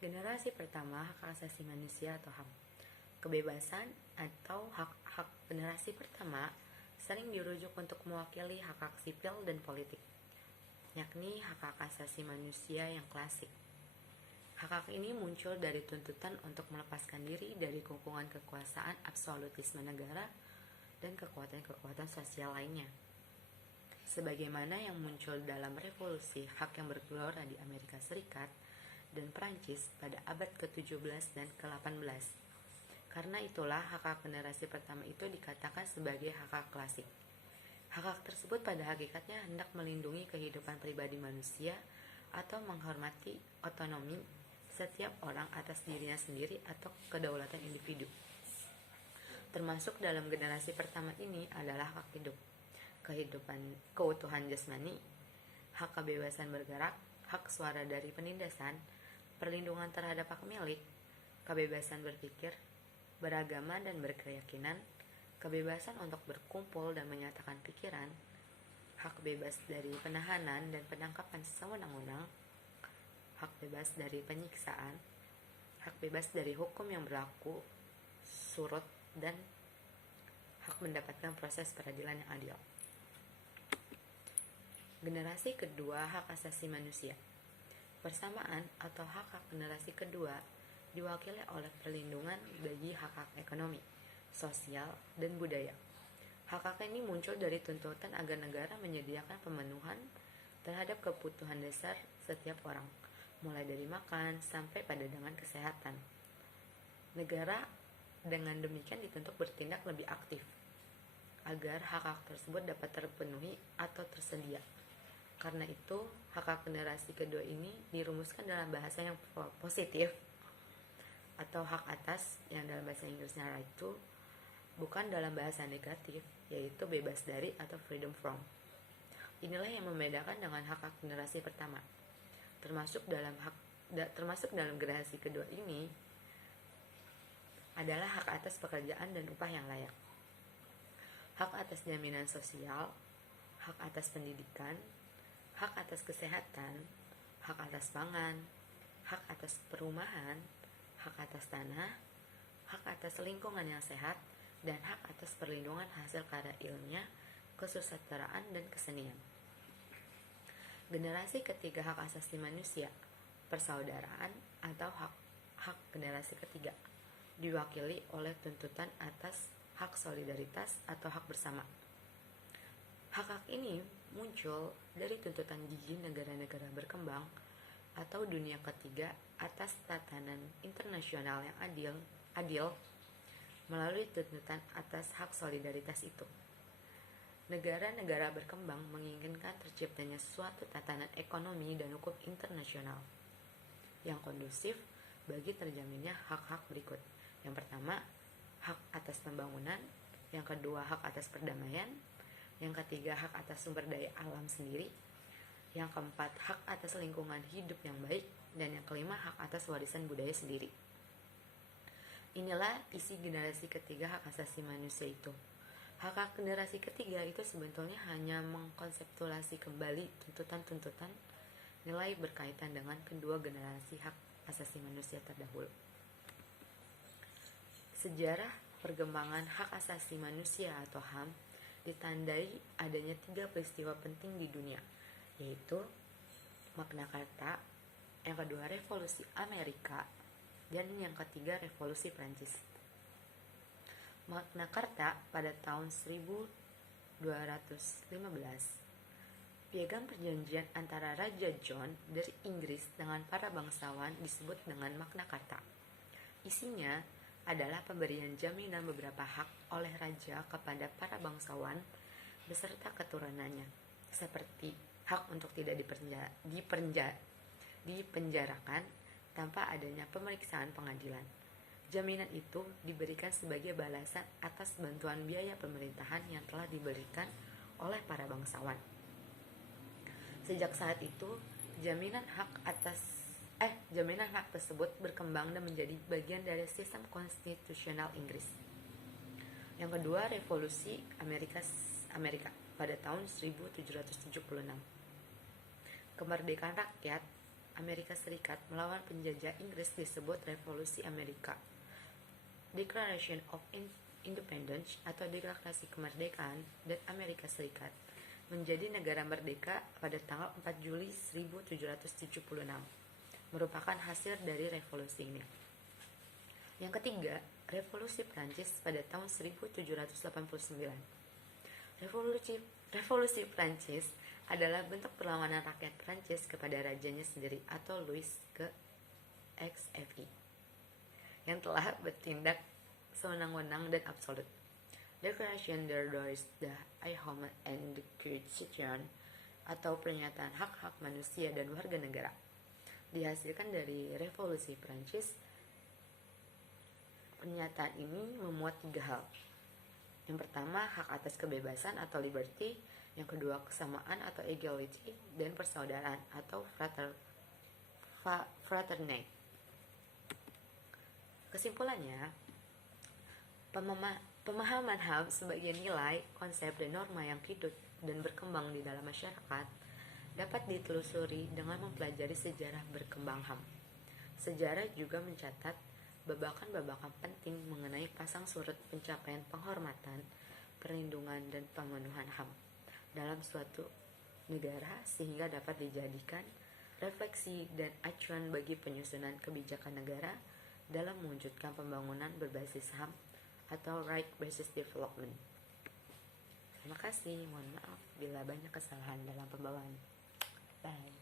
Generasi pertama hak asasi manusia atau HAM. Kebebasan atau hak-hak generasi pertama sering dirujuk untuk mewakili hak-hak sipil dan politik, yakni hak-hak asasi manusia yang klasik. Hak-hak ini muncul dari tuntutan untuk melepaskan diri dari kekungan kekuasaan absolutisme negara dan kekuatan-kekuatan sosial lainnya. Sebagaimana yang muncul dalam revolusi hak yang bergelora di Amerika Serikat dan Prancis pada abad ke-17 dan ke-18. Karena itulah hak-hak generasi pertama itu dikatakan sebagai hak-hak klasik. Hak-hak tersebut pada hakikatnya hendak melindungi kehidupan pribadi manusia atau menghormati otonomi setiap orang atas dirinya sendiri atau kedaulatan individu. Termasuk dalam generasi pertama ini adalah hak hidup, keutuhan jasmani, hak kebebasan bergerak, hak suara dari penindasan, perlindungan terhadap hak milik, kebebasan berpikir, beragama dan berkeyakinan, kebebasan untuk berkumpul dan menyatakan pikiran, hak bebas dari penahanan dan penangkapan sewenang-wenang, hak bebas dari penyiksaan, hak bebas dari hukum yang berlaku surut, dan hak mendapatkan proses peradilan yang adil. Generasi kedua hak asasi manusia. Persamaan atau hak-hak generasi kedua diwakili oleh perlindungan bagi hak-hak ekonomi, sosial, dan budaya. Hak-hak ini muncul dari tuntutan agar negara menyediakan pemenuhan terhadap kebutuhan dasar setiap orang, mulai dari makan sampai pada dengan kesehatan. Negara dengan demikian dituntut bertindak lebih aktif agar hak-hak tersebut dapat terpenuhi atau tersedia. Karena itu, hak-hak generasi kedua ini dirumuskan dalam bahasa yang positif atau hak atas, yang dalam bahasa Inggrisnya right to, bukan dalam bahasa negatif, yaitu bebas dari atau freedom from. Inilah yang membedakan dengan hak-hak generasi pertama. Termasuk dalam generasi kedua ini adalah hak atas pekerjaan dan upah yang layak, hak atas jaminan sosial, hak atas pendidikan, hak atas kesehatan, hak atas pangan, hak atas perumahan, hak atas tanah, hak atas lingkungan yang sehat, dan hak atas perlindungan hasil karya ilmiah, kesusastraan, dan kesenian. Generasi ketiga hak asasi manusia, persaudaraan atau hak generasi ketiga, diwakili oleh tuntutan atas hak solidaritas atau hak bersama. Hak-hak ini muncul dari tuntutan gigi negara-negara berkembang atau dunia ketiga atas tatanan internasional yang adil melalui tuntutan atas hak solidaritas itu. Negara-negara berkembang menginginkan terciptanya suatu tatanan ekonomi dan hukum internasional yang kondusif bagi terjaminnya hak-hak berikut. Yang pertama, hak atas pembangunan. Yang kedua, hak atas perdamaian. Yang ketiga, hak atas sumber daya alam sendiri. Yang keempat, hak atas lingkungan hidup yang baik. Dan yang kelima, hak atas warisan budaya sendiri. Inilah isi generasi ketiga hak asasi manusia itu. Hak generasi ketiga itu sebetulnya hanya mengkonseptualisasi kembali tuntutan-tuntutan nilai berkaitan dengan kedua generasi hak asasi manusia terdahulu. Sejarah perkembangan hak asasi manusia atau HAM ditandai adanya 3 peristiwa penting di dunia, yaitu Magna Carta, yang kedua Revolusi Amerika, dan yang ketiga Revolusi Prancis. Magna Carta pada tahun 1215, piagam perjanjian antara Raja John dari Inggris dengan para bangsawan disebut dengan Magna Carta. Isinya adalah pemberian jaminan beberapa hak oleh raja kepada para bangsawan beserta keturunannya, seperti hak untuk tidak dipenjarakan tanpa adanya pemeriksaan pengadilan. Jaminan itu diberikan sebagai balasan atas bantuan biaya pemerintahan yang telah diberikan oleh para bangsawan. Sejak saat itu, jaminan hak tersebut berkembang dan menjadi bagian dari sistem konstitusional Inggris. Yang kedua, Revolusi Amerika pada tahun 1776. Kemerdekaan rakyat Amerika Serikat melawan penjajah Inggris disebut Revolusi Amerika. Declaration of Independence atau Deklarasi Kemerdekaan dan Amerika Serikat menjadi negara merdeka pada tanggal 4 Juli 1776 merupakan hasil dari revolusi ini. Yang ketiga, Revolusi Prancis pada tahun 1789. Revolusi Prancis adalah bentuk perlawanan rakyat Prancis kepada rajanya sendiri atau Louis ke-XVI yang telah bertindak sewenang-wenang dan absolut. Declaration des droits de l'homme et du citoyen atau pernyataan hak-hak manusia dan warga negara dihasilkan dari Revolusi Prancis. Pernyataan ini memuat 3 hal. Yang pertama, hak atas kebebasan atau liberty. Yang kedua, kesamaan atau equality. Dan persaudaraan atau fraternity. Kesimpulannya, pemahaman HAM sebagai nilai, konsep, dan norma yang hidup dan berkembang di dalam masyarakat dapat ditelusuri dengan mempelajari sejarah berkembang HAM. Sejarah juga mencatat babakan-babakan penting mengenai pasang surut pencapaian penghormatan, perlindungan, dan pemenuhan HAM dalam suatu negara sehingga dapat dijadikan refleksi dan acuan bagi penyusunan kebijakan negara dalam mewujudkan pembangunan berbasis HAM atau Right Based Development. Terima kasih, mohon maaf bila banyak kesalahan dalam pembawaan. Bye.